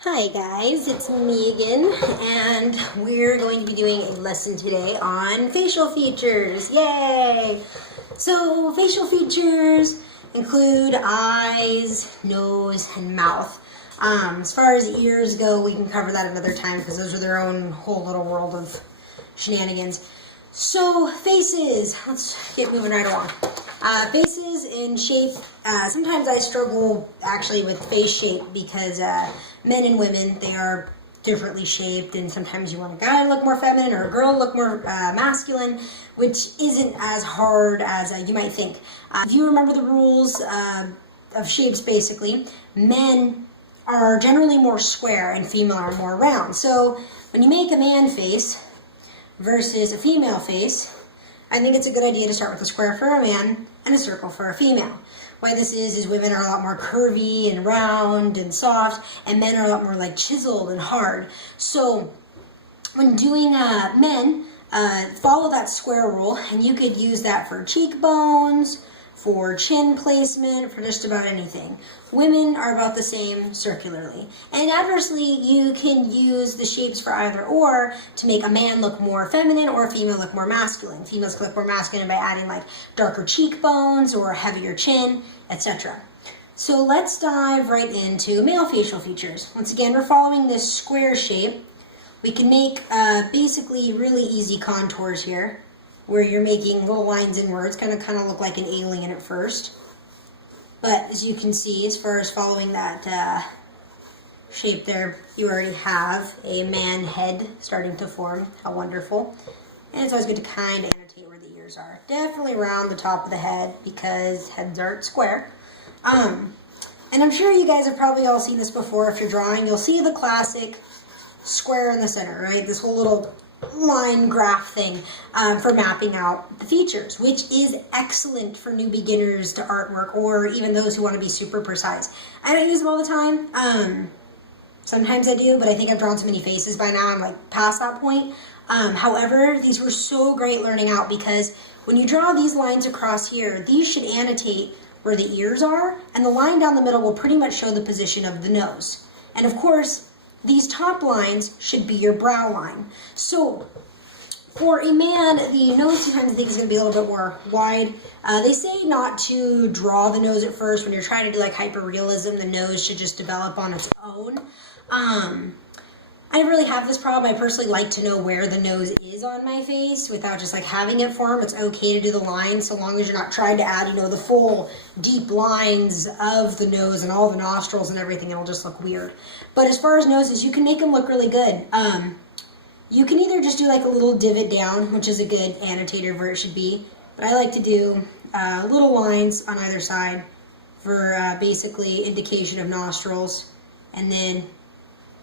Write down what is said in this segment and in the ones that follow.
Hi guys, it's me again, and we're going to be doing a lesson today on facial features. Yay! So facial features include eyes, nose, and mouth. As far as ears go, we can cover that another time because those are their own whole little world of shenanigans. So faces, let's get moving right along. Faces in shape, sometimes I struggle actually with face shape because men and women, they are differently shaped, and sometimes you want a guy to look more feminine or a girl to look more masculine, which isn't as hard as you might think. If you remember the rules of shapes, basically, men are generally more square and female are more round. So when you make a man face versus a female face, I think it's a good idea to start with a square for a man and a circle for a female. Why this is women are a lot more curvy and round and soft, and men are a lot more like chiseled and hard. So when doing men, follow that square rule, and you could use that for cheekbones, for chin placement, for just about anything. Women are about the same circularly. And adversely, you can use the shapes for either or to make a man look more feminine or a female look more masculine. Females can look more masculine by adding like darker cheekbones or a heavier chin, etc. So let's dive right into male facial features. Once again, we're following this square shape. We can make basically really easy contours here, where you're making little lines inwards, kind of look like an alien at first. But as you can see, as far as following that shape there, you already have a man head starting to form. How wonderful. And it's always good to kind of annotate where the ears are. Definitely around the top of the head, because heads aren't square. And I'm sure you guys have probably all seen this before. If you're drawing, you'll see the classic square in the center, right? This whole little line graph thing for mapping out the features, which is excellent for new beginners to artwork, or even those who want to be super precise. I don't use them all the time. Sometimes I do, but I think I've drawn so many faces by now, I'm like past that point. However, these were so great learning out, because when you draw these lines across here, these should annotate where the ears are, and the line down the middle will pretty much show the position of the nose. And of course, these top lines should be your brow line. So for a man, the nose sometimes I think is going to be a little bit more wide. They say not to draw the nose at first. When you're trying to do like hyperrealism, the nose should just develop on its own. I really have this problem. I personally like to know where the nose is on my face without just like having it form. It's okay to do the lines so long as you're not trying to add, the full deep lines of the nose and all the nostrils and everything. It'll just look weird. But as far as noses, you can make them look really good. You can either just do like a little divot down, which is a good annotator of where it should be. But I like to do little lines on either side for basically indication of nostrils. And then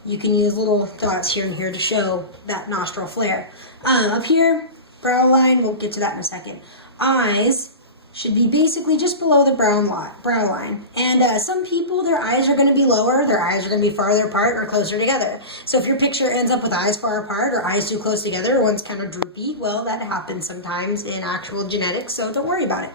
you can use little dots here and here to show that nostril flare. Up here, brow line, we'll get to that in a second. Eyes should be basically just below the brow line. And some people, their eyes are going to be lower, their eyes are going to be farther apart or closer together. So if your picture ends up with eyes far apart or eyes too close together, or one's kind of droopy, well, that happens sometimes in actual genetics, so don't worry about it.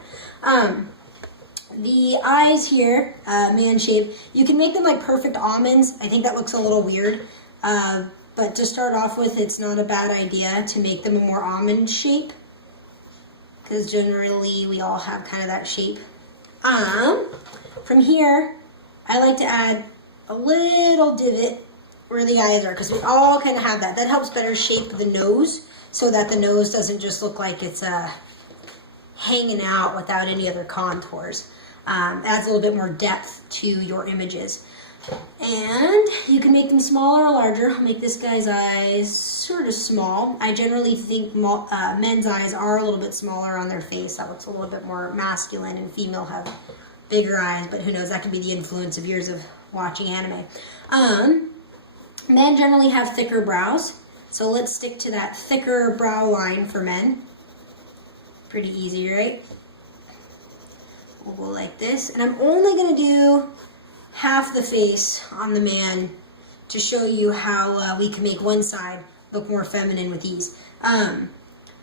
The eyes here, man shape, you can make them like perfect almonds. I think that looks a little weird, but to start off with, it's not a bad idea to make them a more almond shape, because generally we all have kind of that shape. From here, I like to add a little divot where the eyes are, because we all kind of have that. That helps better shape the nose, so that the nose doesn't just look like it's hanging out without any other contours. Adds a little bit more depth to your images. And you can make them smaller or larger. I'll make this guy's eyes sort of small. I generally think men's eyes are a little bit smaller on their face. That looks a little bit more masculine, and female have bigger eyes, but who knows, that could be the influence of years of watching anime. Men generally have thicker brows, so let's stick to that thicker brow line for men. Pretty easy, right? We'll go like this, and I'm only going to do half the face on the man to show you how we can make one side look more feminine with ease.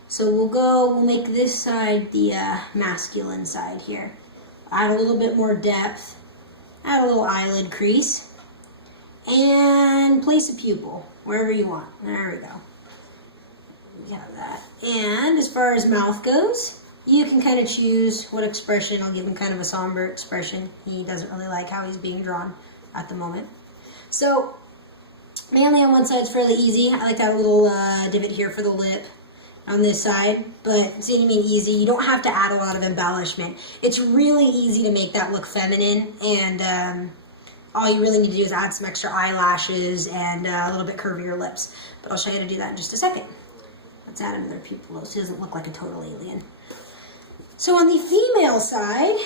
So we'll make this side the masculine side here. add a little bit more depth, add a little eyelid crease, and place a pupil wherever you want. There we go. We have that. And as far as mouth goes, you can kind of choose what expression. I'll give him kind of a somber expression. He doesn't really like how he's being drawn at the moment. So mainly on one side it's fairly easy. I like that little divot here for the lip on this side, but it's what I mean easy. You don't have to add a lot of embellishment. It's really easy to make that look feminine, and all you really need to do is add some extra eyelashes and a little bit curvier lips. But I'll show you how to do that in just a second. Let's add another pupil so he doesn't look like a total alien. So on the female side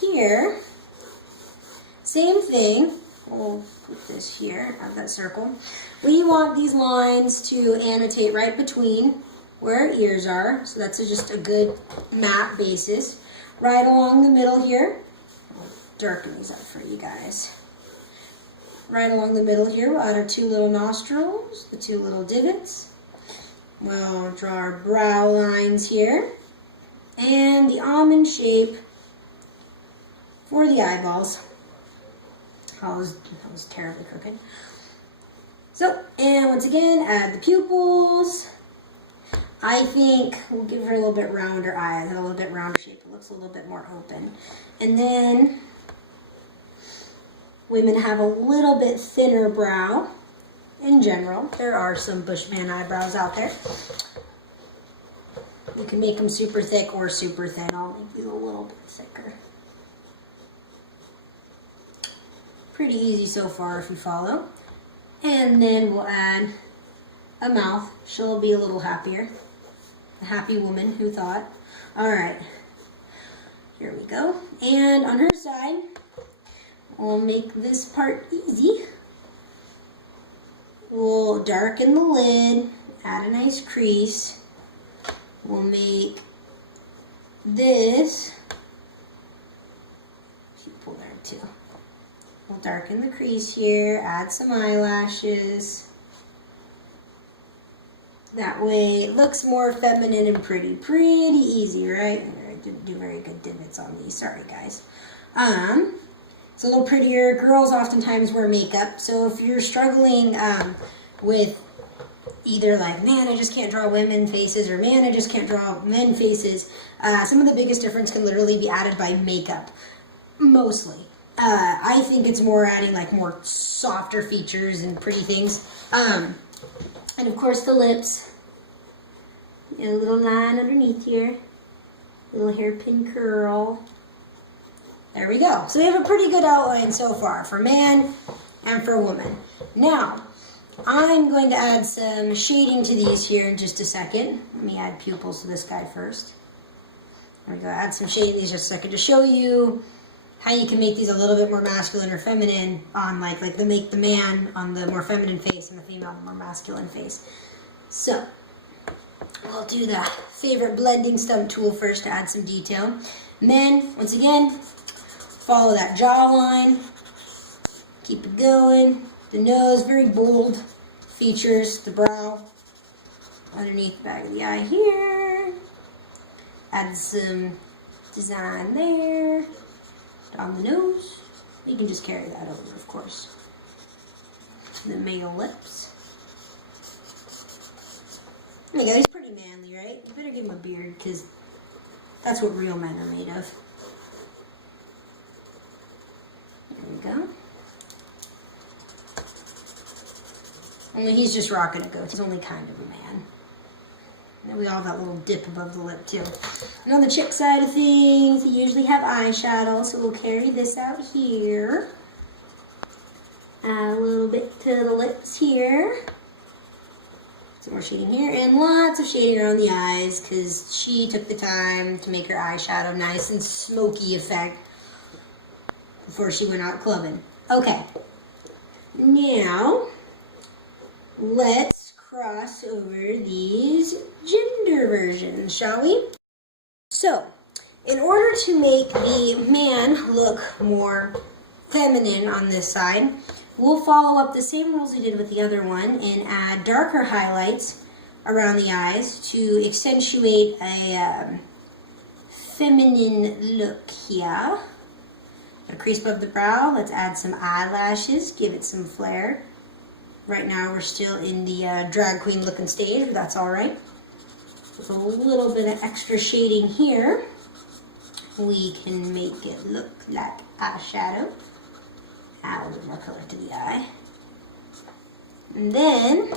here, same thing. We'll put this here, add that circle. We want these lines to annotate right between where our ears are. So that's just a good map basis. Right along the middle here. I'll darken these up for you guys. Right along the middle here, we'll add our two little nostrils, the two little divots. We'll draw our brow lines here. And the almond shape for the eyeballs. That was terribly crooked. So, and once again, add the pupils. I think we'll give her a little bit rounder eyes, a little bit rounder shape. It looks a little bit more open. And then women have a little bit thinner brow in general. There are some Bushman eyebrows out there. You can make them super thick or super thin. I'll make these a little bit thicker. Pretty easy so far if you follow. And then we'll add a mouth. She'll be a little happier. A happy woman, who thought? Alright. Here we go. And on her side, we'll make this part easy. We'll darken the lid, add a nice crease. We'll make this pupil there too. We'll darken the crease here, add some eyelashes. That way it looks more feminine and pretty. Pretty easy, right? I didn't do very good divots on these. Sorry, guys. It's a little prettier. Girls oftentimes wear makeup, so if you're struggling with either like, man, I just can't draw women faces, or man, I just can't draw men faces, some of the biggest difference can literally be added by makeup, mostly. I think it's more adding like more softer features and pretty things. And of course the lips. A little line underneath here. Little hairpin curl. There we go. So we have a pretty good outline so far for man and for woman. Now, I'm going to add some shading to these here in just a second. Let me add pupils to this guy first. There we go. Add some shading to these just a second to show you how you can make these a little bit more masculine or feminine on like make the man on the more feminine face and the female on the more masculine face. So, we'll do the favorite blending stump tool first to add some detail. And then, once again, follow that jawline. Keep it going. The nose, very bold features. The brow, underneath the back of the eye here. Add some design there. On the nose. You can just carry that over, of course. The male lips. There you go. He's pretty manly, right? You better give him a beard, because that's what real men are made of. There we go. Only he's just rocking a goatee. He's only kind of a man. And we all have that little dip above the lip too. And on the chick side of things, you usually have eyeshadow, so we'll carry this out here. Add a little bit to the lips here. Some more shading here, and lots of shading around the eyes, because she took the time to make her eyeshadow nice and smoky effect before she went out clubbing. Okay, now let's cross over these gender versions, shall we? So, in order to make the man look more feminine on this side, we'll follow up the same rules we did with the other one and add darker highlights around the eyes to accentuate a feminine look here. Got a crease above the brow. Let's add some eyelashes, give it some flair. Right now we're still in the drag queen looking stage, but that's all right. With a little bit of extra shading here, we can make it look like eyeshadow. Add a little more color to the eye. And then,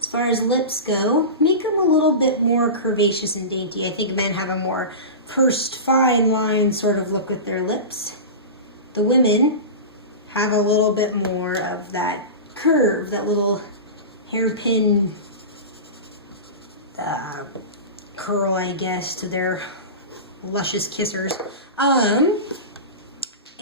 as far as lips go, make them a little bit more curvaceous and dainty. I think men have a more pursed, fine line sort of look with their lips. The women have a little bit more of that curve, that little hairpin curl, I guess, to their luscious kissers.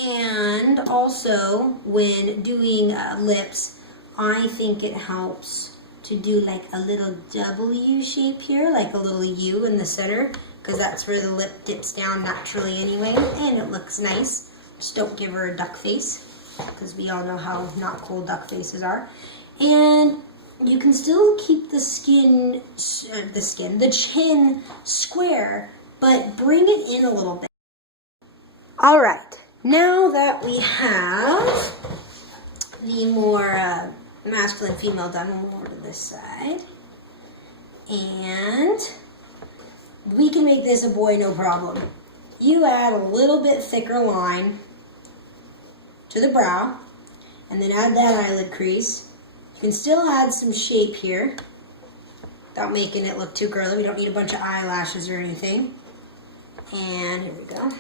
And also, when doing lips, I think it helps to do like a little W shape here, like a little U in the center, because that's where the lip dips down naturally anyway, and it looks nice. Just don't give her a duck face, because we all know how not cool duck faces are. And you can still keep the chin square, but bring it in a little bit. All right, now that we have the more masculine female done, we'll move over to this side. And we can make this a boy no problem. You add a little bit thicker line to the brow, and then add that eyelid crease. You can still add some shape here without making it look too girly. We don't need a bunch of eyelashes or anything. And here we go.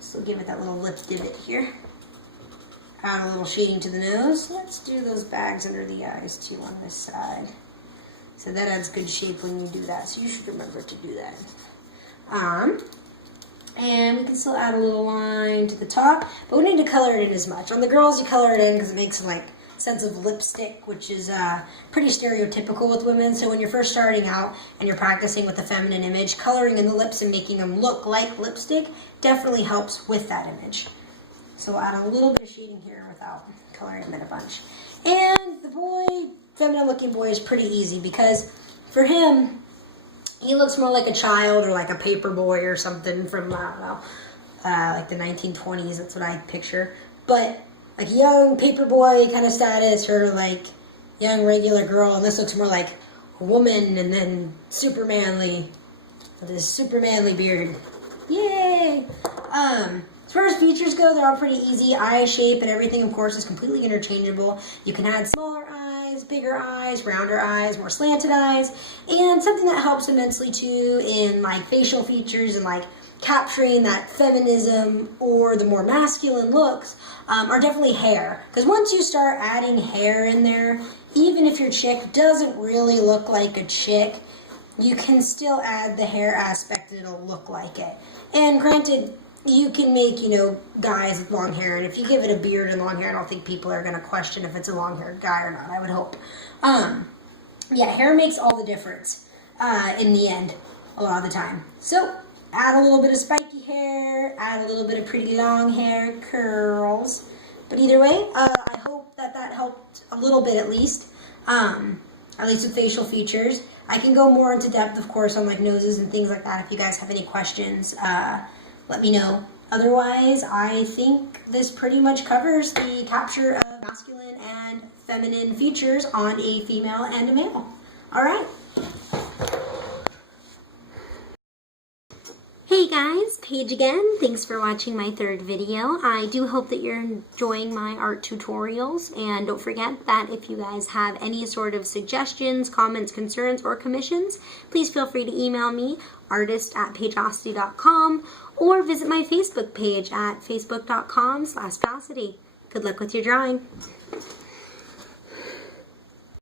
So give it that little lip divot here. Add a little shading to the nose. Let's do those bags under the eyes too on this side. So that adds good shape when you do that. So you should remember to do that. And we can still add a little line to the top, but we need to color it in as much. On the girls, you color it in because it makes like sense of lipstick, which is pretty stereotypical with women. So when you're first starting out and you're practicing with the feminine image, coloring in the lips and making them look like lipstick definitely helps with that image. So we'll add a little bit of shading here without coloring them in a bunch. And the boy, feminine looking boy, is pretty easy because for him, he looks more like a child or like a paper boy or something from, I don't know, like the 1920s. That's what I picture. But like young paper boy kind of status, or like young regular girl. And this looks more like a woman and then super manly with his super manly beard. Yay! As far as features go, they're all pretty easy. Eye shape and everything, of course, is completely interchangeable. You can add smaller eyes, bigger eyes, rounder eyes, more slanted eyes, and something that helps immensely too in like facial features and like capturing that feminism or the more masculine looks are definitely hair. Because once you start adding hair in there, even if your chick doesn't really look like a chick, you can still add the hair aspect and it'll look like it. And granted, you can make, you know, guys with long hair, and if you give it a beard and long hair, I don't think people are going to question if it's a long-haired guy or not, I would hope. Yeah, hair makes all the difference in the end, a lot of the time. So, add a little bit of spiky hair, add a little bit of pretty long hair, curls. But either way, I hope that helped a little bit at least with facial features. I can go more into depth, of course, on like noses and things like that. If you guys have any questions, let me know. Otherwise, I think this pretty much covers the capture of masculine and feminine features on a female and a male. All right. Hey guys, Paige again. Thanks for watching my third video. I do hope that you're enjoying my art tutorials, and don't forget that if you guys have any sort of suggestions, comments, concerns, or commissions, please feel free to email me, artist@pageosity.com, or visit my Facebook page at facebook.com/Pageosity. Good luck with your drawing.